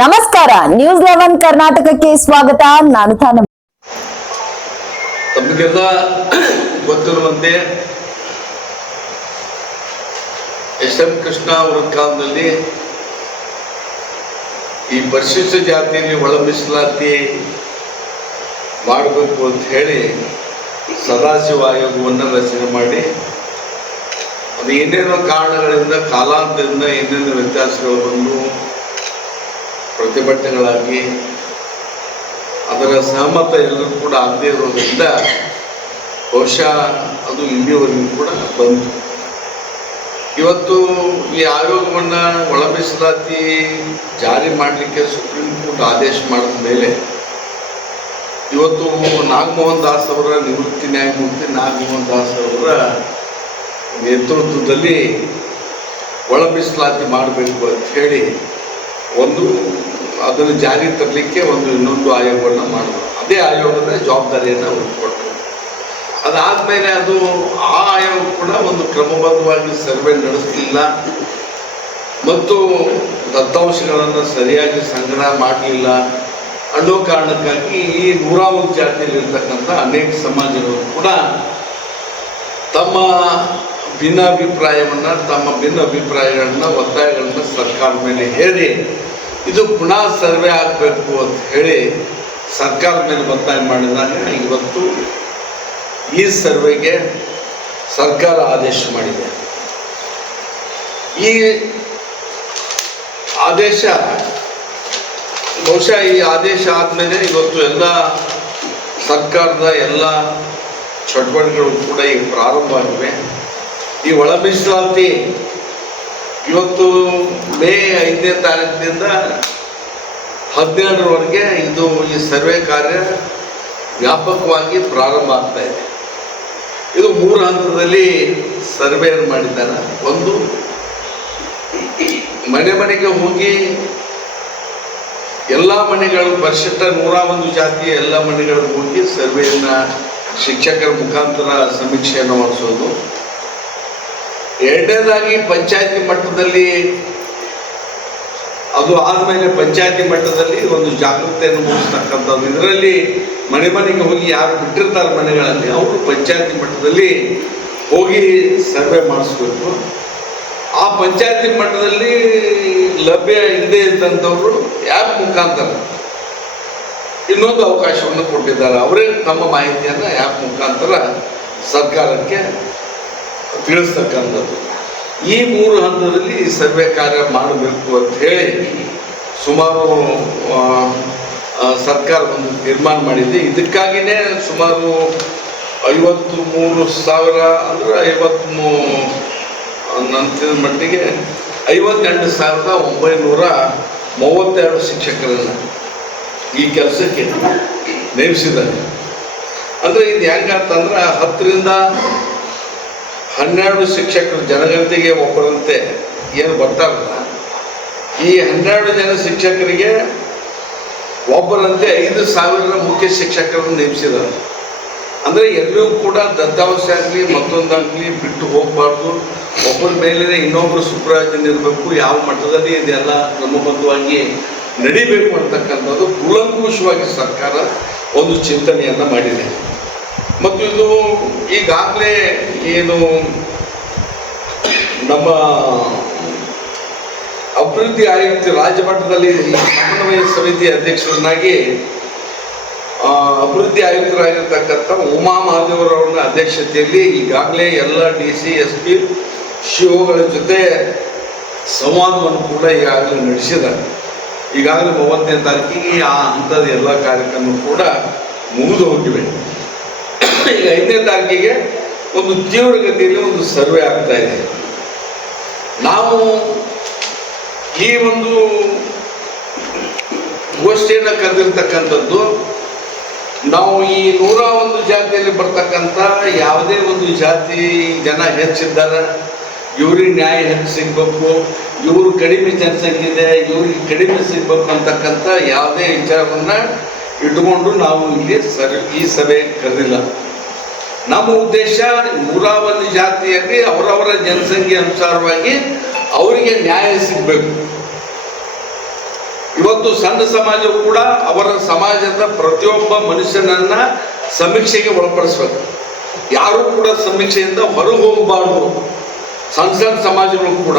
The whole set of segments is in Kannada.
ನಮಸ್ಕಾರ, ನ್ಯೂಸ್ 11 ಕರ್ನಾಟಕಕ್ಕೆ ಸ್ವಾಗತ. ನಾನು ತಾನ. ತಮಗೆಲ್ಲ ಗೊತ್ತಿರುವಂತೆ ಎಸ್.ಎಂ. ಕೃಷ್ಣ ಅವರ ಕಾಲದಲ್ಲಿ ಈ ಪರಿಶಿಷ್ಟ ಜಾತಿಯಲ್ಲಿ ಒಳ ಮೀಸಲಾತಿ ಮಾಡಬೇಕು ಅಂತ ಹೇಳಿ ಸದಾಶಿವ ಆಯೋಗವನ್ನು ರಚನೆ ಮಾಡಿ ಅದು ಏನೇನೋ ಕಾರಣಗಳಿಂದ ಕಾಲಾಂತರದಿಂದ ಏನೇನೋ ವ್ಯತ್ಯಾಸಗಳು ಬಂದು ಪ್ರತಿಭಟನೆಗಳಾಗಿ ಅದರ ಸಹಮತ ಎಲ್ಲರೂ ಕೂಡ ಆಗದೇ ಇರೋದ್ರಿಂದ ಬಹುಶಃ ಅದು ಇಲ್ಲಿಯವರೆಗೂ ಕೂಡ ಬಂತು. ಇವತ್ತು ಈ ಆಯೋಗವನ್ನು ಒಳ ಮೀಸಲಾತಿ ಜಾರಿ ಮಾಡಲಿಕ್ಕೆ ಸುಪ್ರೀಂ ಕೋರ್ಟ್ ಆದೇಶ ಮಾಡಿದ ಮೇಲೆ ಇವತ್ತು ನಾಗಮೋಹನ್ ದಾಸ್ ಅವರ ನಿವೃತ್ತಿ ನ್ಯಾಯಮೂರ್ತಿ ನಾಗಮೋಹನ್ ದಾಸ್ ಅವರ ನೇತೃತ್ವದಲ್ಲಿ ಒಳ ಮೀಸಲಾತಿ ಮಾಡಬೇಕು ಅಂತ ಹೇಳಿ ಒಂದು ಅದನ್ನು ಜಾರಿ ತರಲಿಕ್ಕೆ ಇನ್ನೊಂದು ಆಯೋಗವನ್ನು ಮಾಡಿದ್ರು. ಅದೇ ಆಯೋಗದ ಜವಾಬ್ದಾರಿಯನ್ನು ಅವರು ಕೊಟ್ಟರು. ಅದಾದಮೇಲೆ ಆ ಆಯೋಗ ಕೂಡ ಒಂದು ಕ್ರಮಬದ್ಧವಾಗಿ ಸರ್ವೆ ನಡೆಸಲಿಲ್ಲ ಮತ್ತು ದತ್ತಾಂಶಗಳನ್ನು ಸರಿಯಾಗಿ ಸಂಗ್ರಹ ಮಾಡಲಿಲ್ಲ ಅನ್ನೋ ಕಾರಣಕ್ಕಾಗಿ ಈ 101 ಜಾತಿಯಲ್ಲಿರ್ತಕ್ಕಂಥ ಅನೇಕ ಸಮಾಜಗಳು ಕೂಡ ತಮ್ಮ ಭಿನ್ನಾಭಿಪ್ರಾಯಗಳನ್ನ ಒತ್ತಾಯಗಳನ್ನ ಸರ್ಕಾರದ ಮೇಲೆ ಹೇರಿ ಇದು ಪುನಃ ಸರ್ವೆ ಆಗಬೇಕು ಅಂತ ಹೇಳಿ ಸರ್ಕಾರದ ಮೇಲೆ ಒತ್ತಾಯ ಮಾಡಿದಾಗ ಇವತ್ತು ಈ ಸರ್ವೆಗೆ ಸರ್ಕಾರ ಆದೇಶ ಮಾಡಿದೆ. ಈ ಆದೇಶ ಬಹುಶಃ ಈ ಆದೇಶ ಆದಮೇಲೆ ಇವತ್ತು ಎಲ್ಲ ಸರ್ಕಾರದ ಎಲ್ಲ ಚಟುವಟಿಕೆಗಳು ಕೂಡ ಈಗ ಪ್ರಾರಂಭ ಆಗಿವೆ. ಈ ಒಳ ಮೀಸಲಾತಿ ಇವತ್ತು ಮೇ 5ನೇ ತಾರೀಕಿನಿಂದ 12ರವರೆಗೆ ಈ ಸರ್ವೆ ಕಾರ್ಯ ವ್ಯಾಪಕವಾಗಿ ಪ್ರಾರಂಭ ಆಗ್ತಾ ಇದೆ. ಇದು 3 ಹಂತದಲ್ಲಿ ಸರ್ವೆಯನ್ನು ಮಾಡಿದ್ದಾರೆ. ಒಂದು, ಮನೆಗೆ ಹೋಗಿ ಎಲ್ಲ ಮನೆಗಳು ಪರಿಶಿಷ್ಟ 101 ಜಾತಿಯ ಎಲ್ಲ ಮನೆಗಳಿಗೆ ಹೋಗಿ ಸರ್ವೆಯನ್ನು ಶಿಕ್ಷಕರ ಮುಖಾಂತರ ಸಮೀಕ್ಷೆಯನ್ನು ಮಾಡಿಸೋದು. ಎರಡನೇದಾಗಿ ಪಂಚಾಯತಿ ಮಟ್ಟದಲ್ಲಿ ಅದು ಆದಮೇಲೆ ಪಂಚಾಯತಿ ಮಟ್ಟದಲ್ಲಿ ಒಂದು ಜಾಗೃತಿಯನ್ನು ಮೂಡಿಸ್ತಕ್ಕಂಥದ್ದು. ಇದರಲ್ಲಿ ಮನೆಗೆ ಹೋಗಿ ಯಾರು ಬಿಟ್ಟಿರ್ತಾರೆ ಮನೆಗಳಲ್ಲಿ ಅವರು ಪಂಚಾಯತಿ ಮಟ್ಟದಲ್ಲಿ ಹೋಗಿ ಸರ್ವೆ ಮಾಡಿಸ್ಬೇಕು. ಆ ಪಂಚಾಯತಿ ಮಟ್ಟದಲ್ಲಿ ಲಭ್ಯ ಇಲ್ಲದೆ ಇದ್ದಂಥವರು ಆ್ಯಪ್ ಮುಖಾಂತರ ಇನ್ನೊಂದು ಅವಕಾಶವನ್ನು ಕೊಟ್ಟಿದ್ದಾರೆ. ಅವರೇ ತಮ್ಮ ಮಾಹಿತಿಯನ್ನು ಆ್ಯಪ್ ಮುಖಾಂತರ ಸರ್ಕಾರಕ್ಕೆ ತಿಳಿಸ್ತಕ್ಕಂಥದ್ದು. ಈ 3 ಹಂತದಲ್ಲಿ ಸರ್ವೆ ಕಾರ್ಯ ಮಾಡಬೇಕು ಅಂತ ಹೇಳಿ ಸುಮಾರು ಸರ್ಕಾರ ಒಂದು ತೀರ್ಮಾನ ಮಾಡಿದೆ. ಇದಕ್ಕಾಗಿಯೇ ಸುಮಾರು 53,000 ಅಂದರೆ 53 ನಂತರ ಮಟ್ಟಿಗೆ 52,932 ಶಿಕ್ಷಕರನ್ನು ಈ ಕೆಲಸಕ್ಕೆ ನೇಮಿಸಿದ್ದಾರೆ. ಅಂದರೆ ಇದು ಹೆಂಗಂತಂದ್ರೆ 10ರಿಂದ 12 ಶಿಕ್ಷಕರು ಜನಗಣತಿಗೆ ಒಬ್ಬರಂತೆ ಏನು ಬರ್ತಾರಲ್ಲ, ಈ 12 ಜನ ಶಿಕ್ಷಕರಿಗೆ ಒಬ್ಬರಂತೆ 5,000 ಮುಖ್ಯ ಶಿಕ್ಷಕರನ್ನು ನೇಮಿಸಿದ್ದಾರೆ. ಅಂದರೆ ಎಲ್ಲರೂ ಕೂಡ ದತ್ತಾಂಶ ಆಗಲಿ ಮತ್ತೊಂದಾಗಲಿ ಬಿಟ್ಟು ಹೋಗಬಾರ್ದು. ಒಬ್ಬರ ಮೇಲೆ ಇನ್ನೊಬ್ಬರು ಸೂಪರ್ವೈಸರ್ ಇರಬೇಕು. ಯಾವ ಮಟ್ಟದಲ್ಲಿ ಇದೆಲ್ಲ ಕ್ರಮಬದ್ಧವಾಗಿ ನಡಿಬೇಕು ಅಂತಕ್ಕಂಥದ್ದು ಕೂಲಂಕುಷವಾಗಿ ಸರ್ಕಾರ ಒಂದು ಚಿಂತನೆಯನ್ನು ಮಾಡಿದೆ. ಮತ್ತು ಇದು ಈಗಾಗಲೇ ಏನು ನಮ್ಮ ಅಭಿವೃದ್ಧಿ ಆಯುಕ್ತ ರಾಜ್ಯ ಮಟ್ಟದಲ್ಲಿ ಸಮನ್ವಯ ಸಮಿತಿ ಅಧ್ಯಕ್ಷರನ್ನಾಗಿ ಅಭಿವೃದ್ಧಿ ಆಯುಕ್ತರಾಗಿರ್ತಕ್ಕಂಥ ಉಮಾ ಮಹಾದೇವರವ್ರನ್ನ ಅಧ್ಯಕ್ಷತೆಯಲ್ಲಿ ಈಗಾಗಲೇ ಎಲ್ಲ DC, SP, CO ಜೊತೆ ಸಂವಾದವನ್ನು ಕೂಡ ಈಗಾಗಲೇ ನಡೆಸಿದ್ದಾರೆ. ಈಗಾಗಲೇ 30ನೇ ತಾರೀಕಿಗೆ ಆ ಹಂತದ ಎಲ್ಲ ಕಾರ್ಯಕ್ರಮ ಕೂಡ ಮುಗಿದು ಹೋಗಿವೆ. ಈಗ 5ನೇ ತಾರೀಕಿಗೆ ಒಂದು ತೀವ್ರಗತಿಯಲ್ಲಿ ಒಂದು ಸರ್ವೆ ಆಗ್ತಾ ಇದೆ. ನಾವು ಈ ಒಂದು ಗೋಷ್ಠಿಯನ್ನು ಕರೆದಿರ್ತಕ್ಕಂಥದ್ದು ನಾವು ಈ 101 ಜಾತಿಯಲ್ಲಿ ಬರ್ತಕ್ಕಂಥ ಯಾವುದೇ ಒಂದು ಜಾತಿ ಜನ ಹೆಚ್ಚಿದ್ದಾರೆ, ಇವ್ರಿಗೆ ನ್ಯಾಯ ಹೆಚ್ಚು ಸಿಗಬೇಕು, ಇವರು ಕಡಿಮೆ ಜನಸಂಖ್ಯೆ ಇದೆ, ಇವ್ರಿಗೆ ಕಡಿಮೆ ಸಿಗಬೇಕು ಅಂತಕ್ಕಂಥ ಯಾವುದೇ ವಿಚಾರವನ್ನು ಇಟ್ಕೊಂಡು ನಾವು ಇಲ್ಲಿ ಈ ಸಭೆ ಕರೆದಿಲ್ಲ. ನಮ್ಮ ಉದ್ದೇಶ 101 ಜಾತಿಯಲ್ಲಿ ಅವರವರ ಜನಸಂಖ್ಯೆ ಅನುಸಾರವಾಗಿ ಅವರಿಗೆ ನ್ಯಾಯ ಸಿಗಬೇಕು. ಇವತ್ತು ಸಣ್ಣ ಸಮಾಜವು ಕೂಡ ಅವರ ಸಮಾಜದ ಪ್ರತಿಯೊಬ್ಬ ಮನುಷ್ಯನನ್ನ ಸಮೀಕ್ಷೆಗೆ ಒಳಪಡಿಸ್ಬೇಕು. ಯಾರು ಕೂಡ ಸಮೀಕ್ಷೆಯಿಂದ ಹೊರಗೆ ಹೋಗಬಾರ್ದು. ಸಣ್ಣ ಸಣ್ಣ ಸಮಾಜಗಳು ಕೂಡ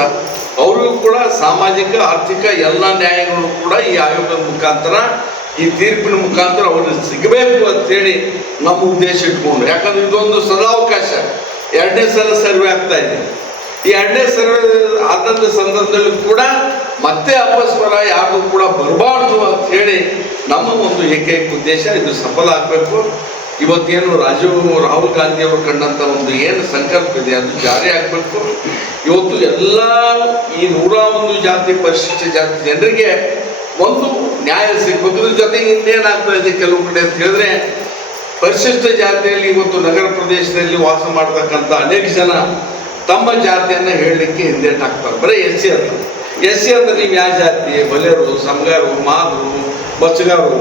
ಅವ್ರಿಗೂ ಕೂಡ ಸಾಮಾಜಿಕ ಆರ್ಥಿಕ ಎಲ್ಲ ನ್ಯಾಯಗಳು ಕೂಡ ಈ ಆಯೋಗದ ಮುಖಾಂತರ, ಈ ತೀರ್ಪಿನ ಮುಖಾಂತರ ಅವ್ರಿಗೆ ಸಿಗಬೇಕು ಅಂತೇಳಿ ನಮ್ಮ ಉದ್ದೇಶ ಇಟ್ಕೊಂಡು. ಯಾಕಂದ್ರೆ ಇದೊಂದು ಸದಾವಕಾಶ. 2ನೇ ಸಲ ಸರ್ವೆ ಆಗ್ತಾ ಇದೆ. ಈ 2ನೇ ಸರ್ವೆ ಆದಂಥ ಸಂದರ್ಭದಲ್ಲಿ ಕೂಡ ಮತ್ತೆ ಅಪಸ್ವರ ಯಾರು ಕೂಡ ಬರಬಾರ್ದು ಅಂತ ಹೇಳಿ ನಮ್ಮ ಒಂದು ಏಕೈಕ ಉದ್ದೇಶ. ಇದು ಸಫಲ ಆಗಬೇಕು. ಇವತ್ತೇನು ರಾಹುಲ್ ಗಾಂಧಿ ಅವರು ಕಂಡಂಥ ಒಂದು ಏನು ಸಂಕಲ್ಪ ಇದೆ ಅದು ಜಾರಿ ಆಗಬೇಕು. ಇವತ್ತು ಎಲ್ಲ ಈ 101 ಜಾತಿ ಪರಿಶಿಷ್ಟ ಜಾತಿ ಜನರಿಗೆ ಒಂದು ನ್ಯಾಯ ಸಿಗಬೇಕು. ಇದ್ರ ಜೊತೆಗೆ ಇನ್ನೇನಾಗ್ತಾ ಇದೆ ಕೆಲವು ಕಡೆ ಅಂತ ಹೇಳಿದ್ರೆ, ಪರಿಶಿಷ್ಟ ಜಾತಿಯಲ್ಲಿ ಇವತ್ತು ನಗರ ಪ್ರದೇಶದಲ್ಲಿ ವಾಸ ಮಾಡ್ತಕ್ಕಂಥ ಅನೇಕ ಜನ ತಮ್ಮ ಜಾತಿಯನ್ನು ಹೇಳಲಿಕ್ಕೆ ಹಿಂದೇಟಾಕ್ತಾರೆ. ಬರೀ SC ಅಂತ. SC ಅಂದ್ರೆ ನೀವು ಯಾವ ಜಾತಿ? ಬಲೆರು, ಸಮಗಾರು, ಮಾದರು, ಬಚ್ಚಗಾರು,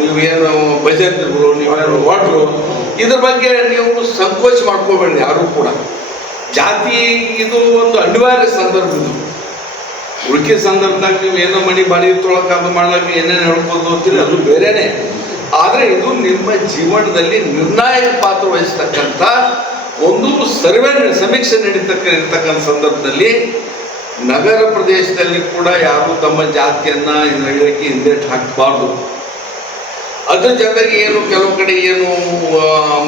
ನೀವೇನು ಭಜಂತ್ರಿಗಳು, ನೀವೇನು ವಾಟ್ರು, ಇದ್ರ ಬಗ್ಗೆ ನೀವು ಸಂಕೋಚ ಮಾಡ್ಕೋಬೇಡಿ ಯಾರು ಕೂಡ. ಜಾತಿ ಇದು ಒಂದು ಅನಿವಾರ್ಯ ಸಂದರ್ಭ. ಇದು ಉಳ್ಕಿದ ಸಂದರ್ಭದಾಗ ನೀವು ಏನೋ ಮಣಿ ಬಾಡಿ ತೊಳಕ್ಕೆ ಅದು ಮಾಡ್ಲಿಕ್ಕೆ ಏನೇನು ಹೇಳ್ಬೋದು ಅಂತೀರಿ, ಅದು ಬೇರೆನೆ. ಆದರೆ ಇದು ನಿಮ್ಮ ಜೀವನದಲ್ಲಿ ನಿರ್ಣಾಯಕ ಪಾತ್ರ ವಹಿಸ್ತಕ್ಕಂಥ ಒಂದು ಸಮೀಕ್ಷೆ ಇರ್ತಕ್ಕಂಥ ಸಂದರ್ಭದಲ್ಲಿ ನಗರ ಪ್ರದೇಶದಲ್ಲಿ ಕೂಡ ಯಾರು ತಮ್ಮ ಜಾತಿಯನ್ನು ಹೇಳಲಿಕ್ಕೆ ಹಿಂದೇಟು ಹಾಕಬಾರ್ದು. ಅದ್ರ ಜೊತೆಗೆ ಏನು ಕೆಲವು ಕಡೆ ಏನು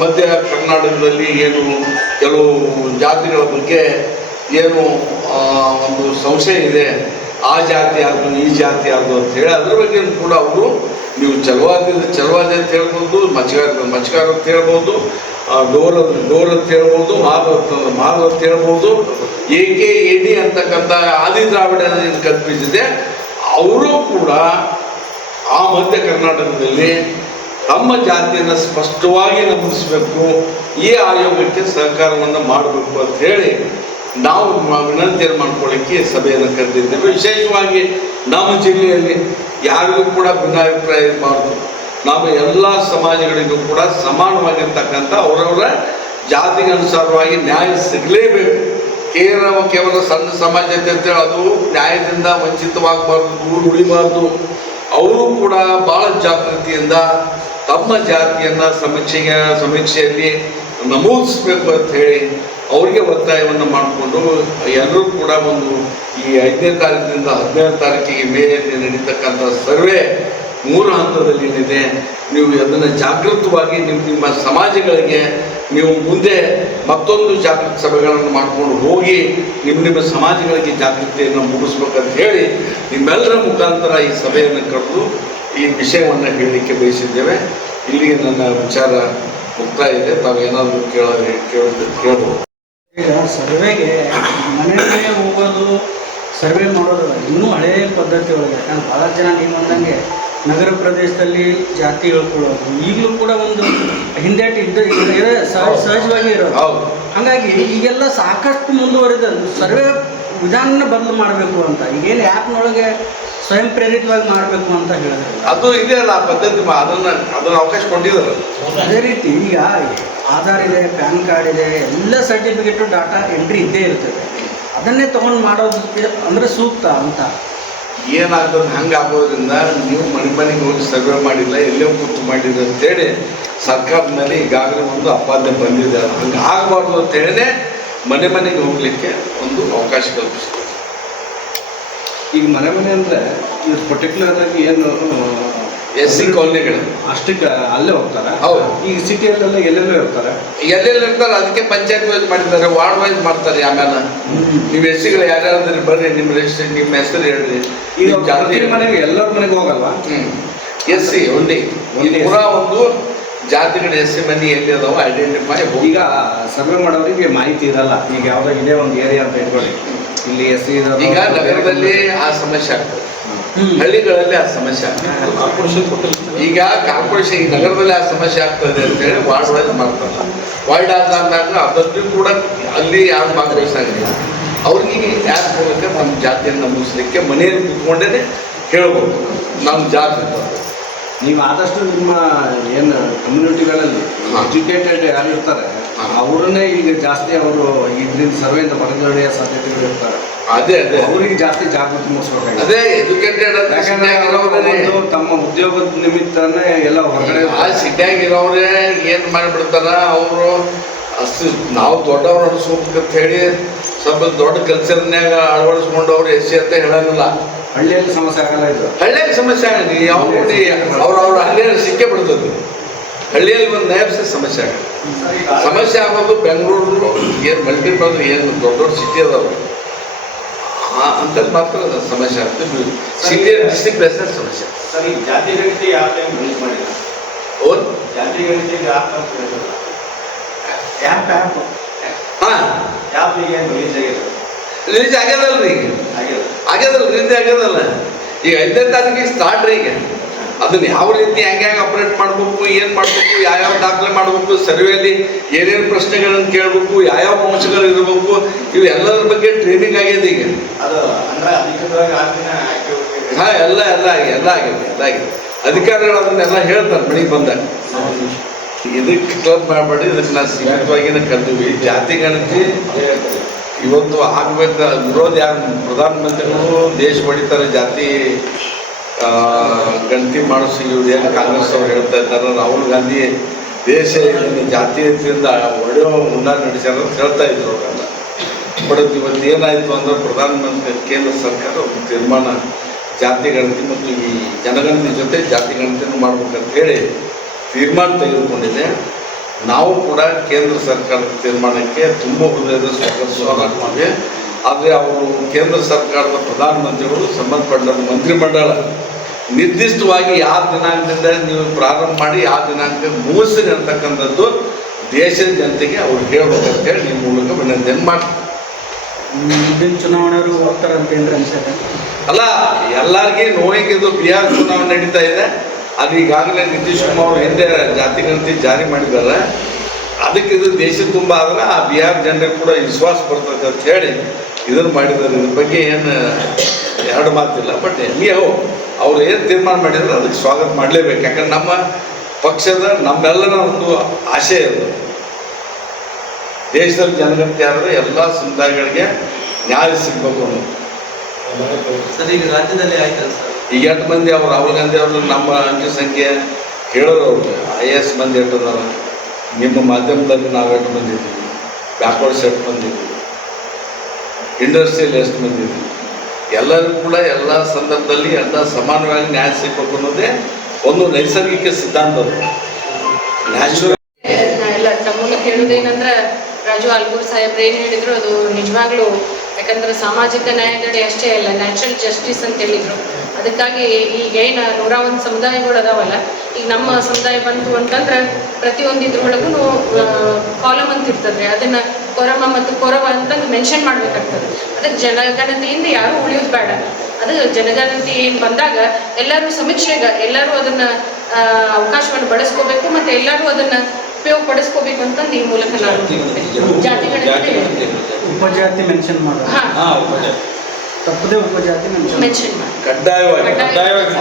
ಮಧ್ಯ ಕರ್ನಾಟಕದಲ್ಲಿ ಏನು ಕೆಲವು ಜಾತಿಗಳ ಬಗ್ಗೆ ಏನು ಒಂದು ಸಂಶಯ ಇದೆ, ಆ ಜಾತಿ ಯಾರ್ದು ಈ ಜಾತಿ ಯಾರ್ದು ಅಂತ ಹೇಳಿ ಅದ್ರ ಬಗ್ಗೆ ಕೂಡ ಅವರು ನೀವು ಚಲವಾದಿ ಅಂತ ಹೇಳ್ಬೋದು, ಮಚ್ಚಗಾರ ಅಂತ ಹೇಳ್ಬೋದು, ಡೋರ್ ಅಂತ ಹೇಳ್ಬೋದು, ಮಾದು ಅಂತ ಹೇಳ್ಬೋದು, AD ಅಂತಕ್ಕಂಥ ಆದಿ ದ್ರಾವಿಡ ಕಲ್ಪಿಸಿದೆ. ಅವರು ಕೂಡ ಆ ಮಧ್ಯ ಕರ್ನಾಟಕದಲ್ಲಿ ತಮ್ಮ ಜಾತಿಯನ್ನು ಸ್ಪಷ್ಟವಾಗಿ ನಮೂದಿಸಬೇಕು. ಈ ಆಯೋಗಕ್ಕೆ ಸಹಕಾರವನ್ನು ಮಾಡಬೇಕು ಅಂತ ಹೇಳಿ ನಾವು ವಿನಂತಿಯನ್ನು ಮಾಡ್ಕೊಳ್ಳಿಕ್ಕೆ ಸಭೆಯನ್ನು ಕರೆದಿದ್ದೇವೆ. ವಿಶೇಷವಾಗಿ ನಮ್ಮ ಜಿಲ್ಲೆಯಲ್ಲಿ ಯಾರಿಗೂ ಕೂಡ ಭಿನ್ನಾಭಿಪ್ರಾಯ ಇರಬಾರ್ದು. ನಾವು ಎಲ್ಲ ಸಮಾಜಗಳಿಗೂ ಕೂಡ ಸಮಾನವಾಗಿರ್ತಕ್ಕಂಥ ಅವರವರ ಜಾತಿಗೆ ಅನುಸಾರವಾಗಿ ನ್ಯಾಯ ಸಿಗಲೇಬೇಕು. ಕೇವಲ ಸಣ್ಣ ಸಮಾಜ ಅಂತೇಳಿ ಅದು ನ್ಯಾಯದಿಂದ ವಂಚಿತವಾಗಬಾರ್ದು, ದೂರ ಉಳಿಬಾರ್ದು. ಅವರು ಕೂಡ ಭಾಳ ಜಾಗೃತಿಯಿಂದ ತಮ್ಮ ಜಾತಿಯನ್ನು ಸಮೀಕ್ಷೆಯಲ್ಲಿ ನಮೂದಿಸಬೇಕು ಅಂತ ಹೇಳಿ ಅವರಿಗೆ ಒತ್ತಾಯವನ್ನು ಮಾಡಿಕೊಂಡು ಎಲ್ಲರೂ ಕೂಡ ಒಂದು ಈ 5ನೇ ತಾರೀಕಿನಿಂದ 15ನೇ ತಾರೀಕಿಗೆ ಮೇಯಲ್ಲಿ ನಡೀತಕ್ಕಂಥ ಸರ್ವೆ 3 ಹಂತದಲ್ಲಿ ಏನಿದೆ, ನೀವು ಅದನ್ನು ಜಾಗೃತವಾಗಿ ನಿಮ್ಮ ಸಮಾಜಗಳಿಗೆ ನೀವು ಮುಂದೆ ಮತ್ತೊಂದು ಜಾಗೃತಿ ಸಭೆಗಳನ್ನು ಮಾಡ್ಕೊಂಡು ಹೋಗಿ ನಿಮ್ಮ ಸಮಾಜಗಳಿಗೆ ಜಾಗೃತಿಯನ್ನು ಮೂಡಿಸ್ಬೇಕಂತ ಹೇಳಿ ನಿಮ್ಮೆಲ್ಲರ ಮುಖಾಂತರ ಈ ಸಭೆಯನ್ನು ಕರೆದು ಈ ವಿಷಯವನ್ನು ಹೇಳಲಿಕ್ಕೆ ಬಯಸಿದ್ದೇವೆ. ಇಲ್ಲಿಗೆ ನನ್ನ ವಿಚಾರ ಮುಕ್ತಾಯ ಇದೆ. ತಾವೇನಾದರೂ ಕೇಳಬಹುದು. ಈಗ ಸರ್ವೆಗೆ ಮನೆ ಹೋಗೋದು, ಸರ್ವೆ ಮಾಡೋದು ಇನ್ನೂ ಹಳೆಯ ಪದ್ಧತಿ ಒಳಗೆ. ಯಾಕಂದ್ರೆ ಭಾಳ ಜನ ನೀವು ಅಂದಂಗೆ ನಗರ ಪ್ರದೇಶದಲ್ಲಿ ಜಾತಿ ಹೇಳ್ಕೊಳ್ಳೋದು ಈಗಲೂ ಕೂಡ ಒಂದು ಹಿಂದೇಟು ಸಹಜವಾಗಿ ಇರೋದು. ಹಾಗಾಗಿ ಈಗೆಲ್ಲ ಸಾಕಷ್ಟು ಮುಂದುವರೆದ ಸರ್ವೆ ವಿಧಾನ ಬದಲು ಮಾಡಬೇಕು ಅಂತ ಈಗೇನು ಆ್ಯಪ್ನೊಳಗೆ ಸ್ವಯಂ ಪ್ರೇರಿತವಾಗಿ ಮಾಡಬೇಕು ಅಂತ ಹೇಳಿದ್ರೆ ಅದು ಇದೆ ಅಲ್ಲ ಪದ್ಧತಿ. ಅದನ್ನು ಅವಕಾಶ ಕೊಟ್ಟಿದ್ದಾರೆ. ಅದೇ ರೀತಿ ಈಗ ಆಧಾರ್ ಇದೆ, ಪ್ಯಾನ್ ಕಾರ್ಡ್ ಇದೆ, ಎಲ್ಲ ಸರ್ಟಿಫಿಕೇಟು ಡಾಟಾ ಎಂಟ್ರಿ ಇದ್ದೇ ಇರ್ತದೆ. ಅದನ್ನೇ ತೊಗೊಂಡು ಮಾಡೋದಕ್ಕೆ ಅಂದರೆ ಸೂಕ್ತ ಅಂತ ಏನಾಗ್ತದೆ. ಹಂಗೆ ಆಗೋದ್ರಿಂದ ನೀವು ಮನೆಗೆ ಹೋಗಿ ಸರ್ವೆ ಮಾಡಿಲ್ಲ, ಎಲ್ಲೇ ಕೂತು ಮಾಡಿದ್ರು ಅಂತೇಳಿ ಸರ್ಕಾರದಲ್ಲಿ ಈಗಾಗಲೇ ಒಂದು ಅಪಾದನೆ ಬಂದಿದೆ. ಹಂಗೆ ಆಗಬಾರ್ದು ಅಂತೇಳಿ ಮನೆಗೆ ಹೋಗಲಿಕ್ಕೆ ಒಂದು ಅವಕಾಶ ಕಲ್ಪಿಸ್ತಾರೆ. ಈಗ ಮನೆ ಅಂದರೆ ಇದು ಪರ್ಟಿಕ್ಯುಲರ್ ಆಗಿ ಏನು SC ಕಾಲೋನಿಗಳು ಅಷ್ಟಕ್ಕೆ ಅಲ್ಲೇ ಹೋಗ್ತಾರೆ. ಹೌದು. ಈಗ ಸಿಟಿಯಲ್ಲೆಲ್ಲ ಎಲ್ಲೆಲ್ಲೋ ಇರ್ತಾರೆ. ಎಲ್ಲೆಲ್ಲಿ ಇರ್ತಾರೆ ಅದಕ್ಕೆ ಪಂಚಾಯತ್ ವೈಸ್ ಮಾಡಿದ್ದಾರೆ, ವಾರ್ಡ್ ವೈಸ್ ಮಾಡ್ತಾರೆ. ಆಮೇಲೆ ನೀವು SCಗಳು ಯಾರ್ಯಾರು ಬರ್ರಿ, ನಿಮ್ಮ ಹೆಸರು ಹೇಳ್ರಿ. ಈಗ ಜಾತಿ ಮನೆಗೆ ಎಲ್ಲರ ಮನೆಗೆ ಹೋಗಲ್ವ? SC ಒಂದೇ 101 ಜಾತಿಗಳ SC ಮನೆ ಎಲ್ಲಿ ಅದಾವ ಐಡೆಂಟಿಫೈ. ಈಗ ಸರ್ವೆ ಮಾಡೋರಿಗೆ ಮಾಹಿತಿ ಇರಲ್ಲ. ಈಗ ಯಾವುದೋ ಇದೇ ಒಂದು ಏರಿಯಾ ಅಂತ ಇಟ್ಕೊಳ್ಳಿ, ಇಲ್ಲಿ SC ಈಗ ನಗರದಲ್ಲಿ ಆ ಸಮಸ್ಯೆ ಆಗ್ತದೆ, ಹಳ್ಳಿಗಳಲ್ಲಿ ಆ ಸಮಸ್ಯೆ ಆಗ್ತದೆ. ಈಗ ಕಾರ್ಪೊರೇಷನ್ ಈ ನಗರದಲ್ಲಿ ಆ ಸಮಸ್ಯೆ ಆಗ್ತದೆ ಅಂತೇಳಿ ವಾರ್ಡ್ ವೈಸ್ ಮಾಡ್ತಾರೆ. ವಾರ್ಡ್ ಆದಾಗ ಅದನ್ನು ಕೂಡ ಅಲ್ಲಿ ಯಾರು ಭಾಗವಹಿಸಾಗಿಲ್ಲ ಅವ್ರಿಗೆ ಯಾರು ಮೂಲಕ ನಮ್ಮ ಜಾತಿಯನ್ನು ನಮೂದಿಸಲಿಕ್ಕೆ ಮನೆಯಲ್ಲಿ ಕೂತ್ಕೊಂಡೇ ಹೇಳ್ಬೋದು ನಮ್ಮ ಜಾತಿ. ನೀವು ಆದಷ್ಟು ನಿಮ್ಮ ಏನು ಕಮ್ಯುನಿಟಿಗಳಲ್ಲಿ ಎಜುಕೇಟೆಡ್ ಯಾರು ಇರ್ತಾರೆ ಅವರನ್ನೇ ಈಗ ಜಾಸ್ತಿ ಅವರು ಇದರಿಂದ ಸರ್ವೆಯಿಂದ ಹೊರಗಡೆಯ ಸಾಧ್ಯತೆಗಳು ಇರ್ತಾರೆ. ಅದೇ ಅದೇ ಅವ್ರಿಗೆ ಜಾಸ್ತಿ ಜಾಗೃತಿ ಮೂಡಿಸ್ಬೇಕಾಗಿದೆ. ಅದೇ ಎಜುಕೇಟೆಡ್ ಯಾಕಂದ್ರೆ ಅವರು ತಮ್ಮ ಉದ್ಯೋಗದ ನಿಮಿತ್ತನೇ ಎಲ್ಲ ಹೊರಗಡೆ ಆ ಸಿಟಿಯಾಗಿರೋರೇ ಏನು ಮಾಡಿಬಿಡ್ತಾರ ಅವರು ಅಷ್ಟು ನಾವು ದೊಡ್ಡವ್ರು ಅನಿಸ್ಬೇಕಂತ ಹೇಳಿ ಸ್ವಲ್ಪ ದೊಡ್ಡ ಕಲ್ಚರ್ನ್ಯಾಗ ಅಳವಡಿಸ್ಕೊಂಡು ಅವ್ರು ಎಸ್ ಸಿ ಅಂತ ಹೇಳಂಗಿಲ್ಲ. ಹಳ್ಳಿಯಲ್ಲಿ ಸಮಸ್ಯೆ ಆಗಲ್ಲ ಇದು. ಹಳ್ಳಿಯಾಗ ಸಮಸ್ಯೆ ಆಗಲಿ ಯಾವ ನೋಡಿ ಅವ್ರ ಹಳ್ಳಿಯಲ್ಲಿ ಸಿಕ್ಕೇ ಬಿಡ್ತದೆ. ಹಳ್ಳಿಯಲ್ಲಿ ಒಂದು ನಯಪ್ಸ ಸಮಸ್ಯೆ ಆಗಲ್ಲ. ಸಮಸ್ಯೆ ಆಗೋದು ಬೆಂಗಳೂರು ಏನು ಮಲ್ಟಿಪಲ್ ಏನು ದೊಡ್ಡ ದೊಡ್ಡ ಸಿಟಿ ಅದಾವೆ ಅಂಥದ್ದು ಮಾತ್ರ ಸಮಸ್ಯೆ ಆಗ್ತದೆ. ಸಿಟಿ ಡಿಸ್ಟ್ರಿಕ್ಟ್ ಬೇಸ್ಡ್ ಸಮಸ್ಯೆ. ಸರ್ ಈಗ ಜಾತಿ ಗಣಿತ ಯಾವ ಟೈಮ್ ರಿಲೀಸ್ ಮಾಡಿಲ್ಲ? ಓನ್ ಜಾತಿ ಗಣಿತ ಆ್ಯಪ್ ಹಾಂ ಆ್ಯಪ್ ಈಗ ಏನು ರಿಲೀಸ್ ಆಗಿದೆ? ರಿಲೀಸ್ ಆಗ್ಯದಲ್ರಿ ಈಗ ಆಗಿದೆ. ಆಗ್ಯದಲ್ಲ ರಿಲೀಸ್ ಆಗ್ಯದಲ್ಲ. ಈಗ 5ನೇ ತಾರೀಕಿಗೆ ಸ್ಟಾರ್ಟ್ ರೀ. ಈಗ ಅದನ್ನ ಯಾವ ರೀತಿ ಹೆಂಗೆ ಅಪ್ರೇಟ್ ಮಾಡಬೇಕು, ಏನು ಮಾಡಬೇಕು, ಯಾವ್ಯಾವ ದಾಖಲೆ ಮಾಡಬೇಕು, ಸರ್ವೆಯಲ್ಲಿ ಏನೇನು ಪ್ರಶ್ನೆಗಳನ್ನು ಕೇಳಬೇಕು, ಯಾವ್ಯಾವ ಅಂಶಗಳು ಇರಬೇಕು, ಇವೆಲ್ಲರ ಬಗ್ಗೆ ಟ್ರೈನಿಂಗ್ ಆಗ್ಯದ ಈಗ. ಅದು ಅಂದ್ರೆ ಅಧಿಕೃತವಾಗಿ ಆಗ್ತಿನ ಹಾಂ ಎಲ್ಲ ಆಗಿದೆ. ಅಧಿಕಾರಿಗಳು ಅದನ್ನೆಲ್ಲ ಹೇಳ್ತಾರೆ ಮನೆಗೆ ಬಂದಾಗ. ಇದಕ್ಕೆ ಕ್ಲಬ್ ಮಾಡಬೇಡಿ, ಇದಕ್ಕೆ ನಾವು ಸೀಮಿತವಾಗಿನೇ ಕಲ್ತೀವಿ. ಜಾತಿ ಗಣತಿ ಇವತ್ತು ಆಗ್ಬೇಕು ವಿರೋಧ ಯಾರು ಪ್ರಧಾನಮಂತ್ರಿಗಳು ದೇಶ ಹೊಡಿತಾರೆ ಜಾತಿ ಗಣತಿ ಮಾಡಿಸಿ. ಇವ್ರು ಏನು ಕಾಂಗ್ರೆಸ್ ಅವ್ರು ಹೇಳ್ತಾ ಇದ್ದಾರೆ, ರಾಹುಲ್ ಗಾಂಧಿ ದೇಶ ಜಾತೀಯತೆಯಿಂದ ಒಳ್ಳೆಯ ಮುನ್ನ ನಡೆಸ್ಯಾರ ಅಂತ ಹೇಳ್ತಾ ಇದ್ರು ಅವರೆಲ್ಲ. ಬಟ್ ಇವತ್ತು ಏನಾಯಿತು ಅಂದ್ರೆ ಪ್ರಧಾನಮಂತ್ರಿ ಕೇಂದ್ರ ಸರ್ಕಾರ ಒಂದು ತೀರ್ಮಾನ ಜಾತಿ ಗಣತಿ ಮತ್ತು ಈ ಜನಗಣತಿ ಜೊತೆ ಜಾತಿ ಗಣತಿಯನ್ನು ಮಾಡ್ಬೇಕಂತ ಹೇಳಿ ತೀರ್ಮಾನ ತೆಗೆದುಕೊಂಡಿದೆ. ನಾವು ಕೂಡ ಕೇಂದ್ರ ಸರ್ಕಾರದ ತೀರ್ಮಾನಕ್ಕೆ ತುಂಬ ಹೃದಯದ ಸ್ವಾಗತಿಸ್ತೀವಿ. ಆದರೆ ಅವರು ಕೇಂದ್ರ ಸರ್ಕಾರದ ಪ್ರಧಾನಮಂತ್ರಿಗಳು ಸಂಬಂಧಪಟ್ಟ ಮಂತ್ರಿಮಂಡಲ ನಿರ್ದಿಷ್ಟವಾಗಿ ಯಾವ ದಿನಾಂಕದಿಂದ ನೀವು ಪ್ರಾರಂಭ ಮಾಡಿ ಯಾವ ದಿನಾಂಕ ಮುಗಿಸ್ರಿ ಅಂತಕ್ಕಂಥದ್ದು ದೇಶದ ಜನತೆಗೆ ಅವ್ರು ಹೇಳ್ಬೇಕಂತ ಹೇಳಿ ನಿಮ್ಮ ಮೂಲಕ ವಿನಂತಿಯನ್ನು ಮಾಡ್ತೀವಿ. ಮುಂದಿನ ಚುನಾವಣೆಯವರು ಹೋಗ್ತಾರಂತ ಏನ್ರಿ ಅನ್ಸುತ್ತೆ? ಅಲ್ಲ, ಎಲ್ಲರಿಗೆ ನೋವಿಗೆ ಬಿಹಾರ್ ಚುನಾವಣೆ ನಡೀತಾ ಇದೆ. ಅದು ಈಗಾಗಲೇ ನಿತೀಶ್ ಕುಮಾರ್ ಅವರು ಹಿಂದೆ ಜಾತಿ ಗಣತಿ ಜಾರಿ ಮಾಡಿದ್ದಾರೆ. ಅದಕ್ಕೆ ಇದು ದೇಶ ತುಂಬ ಆದ್ರೆ ಆ ಬಿಹಾರ್ ಜನರಿಗೆ ಕೂಡ ವಿಶ್ವಾಸ ಬರ್ತದೆ ಅಂತ ಹೇಳಿ ಇದನ್ನು ಮಾಡಿದ್ದಾರೆ. ಇದ್ರ ಬಗ್ಗೆ ಏನು ಎರಡು ಮಾತಿಲ್ಲ. ಬಟ್ ನೀವು ಅವ್ರು ಏನು ತೀರ್ಮಾನ ಮಾಡಿದ್ರೆ ಅದಕ್ಕೆ ಸ್ವಾಗತ ಮಾಡಲೇಬೇಕು. ಯಾಕಂದ್ರೆ ನಮ್ಮ ಪಕ್ಷದ ನಮ್ಮೆಲ್ಲರ ಒಂದು ಆಶೆ ಅದು ದೇಶದಲ್ಲಿ ಜನಗಣತಿ ಆದರೆ ಎಲ್ಲ ಸಮುದಾಯಗಳಿಗೆ ನ್ಯಾಯ ಸಿಗಬೇಕು ಅನ್ನೋದು. ಸರ್ ಈಗ ರಾಜ್ಯದಲ್ಲಿ ಆಯ್ತಲ್ಲ ಸರ್, ಈಗ 8 ಮಂದಿ ಅವ್ರು ರಾಹುಲ್ ಗಾಂಧಿ ಅವರು ನಮ್ಮ ಅಂಕಿ ಸಂಖ್ಯೆ ಹೇಳೋರು ಅವ್ರಿಗೆ IAS ಮಂದಿ ಎಟ್ಟದಾರ, ನಿಮ್ಮ ಮಾಧ್ಯಮದಲ್ಲಿ ನಾವು 8 ಮಂದಿ ಇದ್ದೀವಿ, ಬ್ಯಾಕ್ವರ್ಡ್ಸ್ 8 ಮಂದಿ ಇದ್ದೀವಿ, ಇಂಡಸ್ಟ್ರಿಯಲ್ಲಿ ಎಷ್ಟು ಮಂದಿ ಇದ್ದೀವಿ. ಎಲ್ಲರೂ ಕೂಡ ಎಲ್ಲ ಸಂದರ್ಭದಲ್ಲಿ ಎಲ್ಲ ಸಮಾನವಾಗಿ ನ್ಯಾಯ ಸಿಗಬೇಕು ಅನ್ನೋದೇ ಒಂದು ನೈಸರ್ಗಿಕ ಸಿದ್ಧಾಂತ. ನ್ಯಾಚುರಲ್ ಎಲ್ಲ ತಮ್ಮ ಹೇಳುವುದೇನಂದ್ರೆ ರಾಜು ಆಲ್ಗೂರ್ ಸಾಹೇಬ್ರು ಏನು ಹೇಳಿದ್ರು ಅದು ನಿಜವಾಗ್ಲೂ. ಯಾಕಂದ್ರೆ ಸಾಮಾಜಿಕ ನ್ಯಾಯದಡಿ ಅಷ್ಟೇ ಅಲ್ಲ, ನ್ಯಾಚುರಲ್ ಜಸ್ಟಿಸ್ ಅಂತ ಹೇಳಿದ್ರು. ಅದಕ್ಕಾಗಿ ಈಗ ಏನು 101 ಸಮುದಾಯಗಳು ಅದಾವಲ್ಲ, ಈಗ ನಮ್ಮ ಸಮುದಾಯ ಬಂತು ಅಂತಂದ್ರೆ ಪ್ರತಿಯೊಂದು ಇದ್ರೊಳಗೂ ಕಾಲಮ್ ಅಂತ ಇರ್ತದೆ. ಅದನ್ನು ಕೊರಮ ಮತ್ತು ಕೊರವ ಅಂತಂದು ಮೆನ್ಷನ್ ಮಾಡಬೇಕಾಗ್ತದೆ. ಅದಕ್ಕೆ ಜನಗಣತಿಯಿಂದ ಯಾರೂ ಉಳಿಯೋದು ಬೇಡ. ಅದು ಜನಗಣತಿ ಏನು ಬಂದಾಗ ಎಲ್ಲರೂ ಸಮೀಕ್ಷೆಗೆ ಎಲ್ಲರೂ ಅದನ್ನು ಅವಕಾಶವನ್ನು ಬಳಸ್ಕೋಬೇಕು ಮತ್ತು ಎಲ್ಲರೂ ಅದನ್ನು ಉಪಯೋಗ ಪಡಿಸ್ಕೋಬೇಕು ಅಂತಂದು ಈ ಮೂಲಕ ನಾನು ಜಾತಿ ಗಣತಿ ಉಪಜಾತಿ ಮೆನ್ಷನ್ ಮಾಡೋದು. ತಪ್ಪದೇ ಉಪಜಾತಿ ಮೆನ್ಷನ್ ಮಾಡಿ ಕಡ್ಡಾಯವಾಗಿ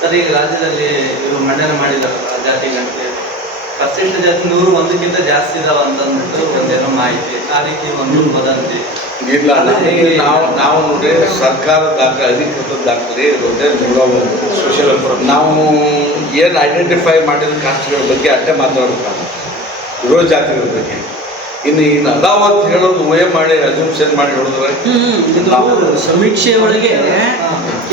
ಸರ್ ಈಗ ರಾಜ್ಯದಲ್ಲಿ ಇವರು ಮಂಡನೆ ಮಾಡಿದ್ದಾರೆ ಜಾತಿ ಗಣತಿ ಪರ್ಸೆಂಟ್ ಜಾತಿ 101ಕ್ಕಿಂತ ಜಾಸ್ತಿ ಇದಾವ ಅಂತಂದ್ಬಿಟ್ಟು ಒಂದೇನೋ ಮಾಹಿತಿ, ಆ ರೀತಿ ಒಂದು ವದಂತಿ. ಇಲ್ಲ, ನಾವು ನೋಡಿ ಸರ್ಕಾರ ದಾಖಲೆ ಅಧಿಕೃತ ದಾಖಲೆ ಇರೋದೇ 101. ನಾವು ಏನು ಐಡೆಂಟಿಫೈ ಮಾಡಿದ ಕಾಸ್ಟ್ಗಳ ಬಗ್ಗೆ ಅಷ್ಟೇ ಮಾತಾಡ್ತಾರೆ, ಇರೋ ಜಾತಿಗಳ ಬಗ್ಗೆ. ಇನ್ನು ಅದಾವತ್ ಹೇಳೋದು ಮಾಡಿ ಅಜಂಪ್ಷನ್ ಮಾಡಿ ಹೇಳಿದ್ರೆ ಸಮೀಕ್ಷೆ ಒಳಗೆ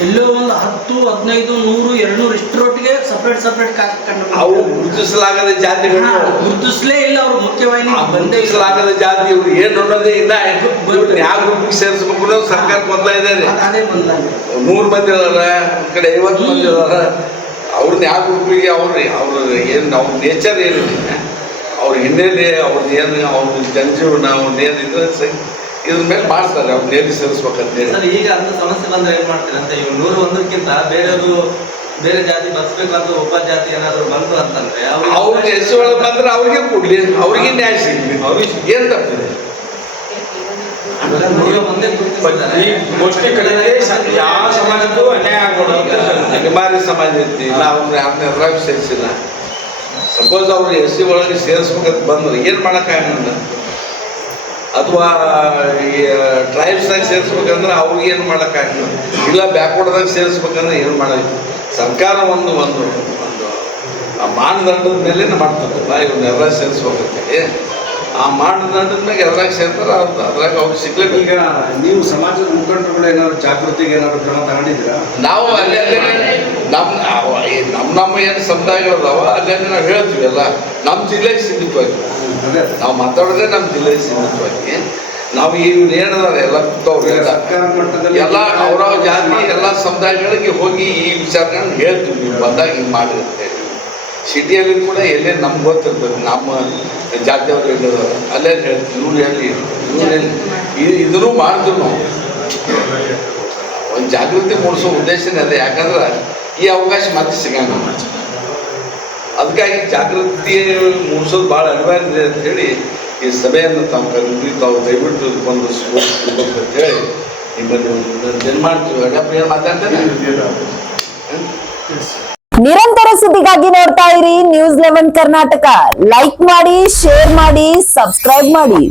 ಎಲ್ಲೋ ಒಂದು 10, 15, 100, 200 ಇಷ್ಟರೊಟ್ಟಿಗೆ ಸಪ್ರೇಟ್ ಕಾಸ್ಟ್ ಕಂಡು ಅವು ಗುರುತಿಸಲಾಗದ ಜಾತಿಗಳು. ಗುರುತಿಸ್ಲೇ ಇಲ್ಲ ಅವರು ಮುಖ್ಯವಾಗಿ ಗುರುತಿಸಲಾಗದ ಜಾತಿ ಇವ್ರು ಏನು ಅನ್ನೋದೇ ಇಲ್ಲ. ಯಾವ ಗ್ರೂಪಿಗೆ ಸೇರಿಸ್ಬೇಕು ಅನ್ನೋದು ಸರ್ಕಾರಕ್ಕೆ ಮೊದಲ ಇದೆ. ಅದೇ ಬಂದಾಗ 100 ಮಂದಿ ಅದಾರ, ಒಂದು ಕಡೆ 50 ಮಂದಿ ಅದಾರ. ಅವ್ರನ್ನ ಯಾವ ಗ್ರೂಪಿಗೆ ಅವ್ರು ಏನು ಅವ್ರ ನೇಚರ್ ಏನಿದೆ, ಅವ್ರ ಹಿನ್ನೆಲೆ ಅವ್ರದ್ದು ಏನು ಅವ್ರ ಜನಜೀವನ ಅವ್ರದ್ದೇನು ಇದ್ರ ಮೇಲೆ ಮಾಡ್ತಾರೆ. ಅವ್ರನ್ನ ಎಲ್ಲಿ ಸೇರಿಸ್ಬೇಕಂತೇಳಿ. ಸರ್ ಈಗ ಅಂತ ಸಮಸ್ಯೆ ಬಂದ್ರೆ ಏನ್ ಮಾಡ್ತೀರಿ ಅಂತ, ಇವ್ 101ಕ್ಕಿಂತ ಬೇರೆ ಜಾತಿ ಬಸ್ಬೇಕಂತ ಉಪಜಾತಿ ಏನಾದ್ರು ಬಂತು ಅಂತಂದ್ರೆ ಅವ್ರಿಗೆ ಹೆಸರು ಒಳಗೆ ಬಂದ್ರೆ ಅವ್ರಿಗೆ ಕೊಡ್ಲಿ, ಅವ್ರಿಗೆ ನ್ಯಾಯ ಸಿಗ್ಲಿ, ಅವ್ರಿಗೆ ಏನ್ ತಪ್ಪಿದೆ? ಒಂದೇ ಗುರುತಿಸ್ತಾರೆ. ಯಾವ ಸಮಾಜಕ್ಕೂ ಅನ್ಯಾಯ ಆಗ್ಬೋದು. ಅನಿವಾರ್ಯ ಸಮಾಜ ಐತಿ, ನಾವು ಯಾರನ್ನ ಎದುರಾಗಿ ಸೇರಿಸಿಲ್ಲ. ಸಪೋಸ್ ಅವ್ರು SC ಒಳಗೆ ಸೇರಿಸ್ಬೇಕಂತ ಬಂದ್ರೆ ಏನು ಮಾಡೋಕ್ಕಾಗಲ್ಲ. ಅಥವಾ ಈ ಟ್ರೈಬ್ಸ್ನಾಗ ಸೇರಿಸ್ಬೇಕಂದ್ರೆ ಅವ್ರಿಗೆ ಏನು ಮಾಡೋಕ್ಕಾಗ್ತದೆ, ಇಲ್ಲ ಬ್ಯಾಕ್ವರ್ಡ್ದಾಗ ಸೇರಿಸ್ಬೇಕಂದ್ರೆ ಏನು ಮಾಡೋದು. ಸರ್ಕಾರ ಒಂದು ಒಂದು ಒಂದು ಆ ಮಾನದಂಡದ ಮೇಲೆ ಮಾಡ್ತದಲ್ಲ, ಇವನ್ನೆಲ್ಲ ಸೇರಿಸ್ಬೇಕಂತೇಳಿ ಆ ಮಾನದಂಡದ ಮೇಲೆ ಎಲ್ಲರಾಗ ಸೇರ್ತಾರೆ, ಅದ್ರಾಗ ಅವ್ರಿಗೆ ಸಿಗ್ಲೇಬೇಕು. ಈಗ ನೀವು ಸಮಾಜದ ಮುಖಂಡರುಗಳು ಏನಾದ್ರು ಜಾಗೃತಿಗೆ ಏನಾದ್ರು ಕ್ರಮ ತಗೊಂಡಿದ್ದೀರಾ? ನಾವು ಅಲ್ಲೇ ನಮ್ಮ ಏನು ಸಮುದಾಯಗಳದಾವ ಅಲ್ಲೇ ನಾವು ಹೇಳ್ತೀವಿ ಎಲ್ಲ ನಮ್ಮ ಜಿಲ್ಲೆಗೆ ಸೀಮಿತವಾಗಿ. ಅದೇ ನಾವು ಮಾತಾಡೋದೇ ನಮ್ಮ ಜಿಲ್ಲೆಗೆ ಸೀಮಿತವಾಗಿ. ನಾವು ಇವ್ರು ಏನದಾರೆ ಎಲ್ಲ ಕೂತವ್ರು ಸರ್ಕಾರ ಮಟ್ಟದಲ್ಲಿ ಎಲ್ಲ ಅವ್ರವ ಜಾತಿ ಎಲ್ಲ ಸಮುದಾಯಗಳಿಗೆ ಹೋಗಿ ಈ ವಿಚಾರಗಳನ್ನ ಹೇಳ್ತೀವಿ, ನೀವು ಬಂದಾಗ ಹಿಂಗೆ ಮಾಡಿರುತ್ತೆ. ಸಿಟಿಯಲ್ಲಿ ಕೂಡ ಎಲ್ಲೇ ನಮ್ಗೆ ಗೊತ್ತಿರ್ತದೆ ನಮ್ಮ ಜಾತಿಯವ್ರು ಹೇಳಿದವರು ಅಲ್ಲೇ ಹೇಳ್ತೀವಿ, ಇವ್ರು ಹೇಳಿ ಇವ್ರು ಹೇಳಿ ಇದನ್ನು ಮಾಡ್ತೀವಿ ನಾವು. ಒಂದು ಜಾಗೃತಿ ಮೂಡಿಸೋ ಉದ್ದೇಶನೇ ಅದೇ, ಯಾಕಂದ್ರೆ ಈ ಅವಕಾಶ ಮತ್ತೆ ಸಿಗಂಗ. ಅದಕ್ಕಾಗಿ ಜಾಗೃತಿ ಮೂಡಿಸೋದು ಭಾಳ ಅನಿವಾರ್ಯ ಇದೆ ಅಂತ ಹೇಳಿ ಈ ಸಭೆಯನ್ನು ತಾವು ಕರೆದು ತಾವು ದಯವಿಟ್ಟು ಒಂದು ಅಂತ ಹೇಳಿ ನಿಮ್ಮಲ್ಲಿ ಏನು ಮಾಡ್ತೀವಿ. ಏನು ಮಾತಾಡ್ತೇನೆ. ನಿರಂತರ ಸುದ್ದಿಗಾಗಿ ನೋಡ್ತಾ ಇರಿ News 11 ಕರ್ನಾಟಕ. ಲೈಕ್ ಮಾಡಿ, ಶೇರ್ ಮಾಡಿ, ಸಬ್ಸ್ಕ್ರೈಬ್ ಮಾಡಿ.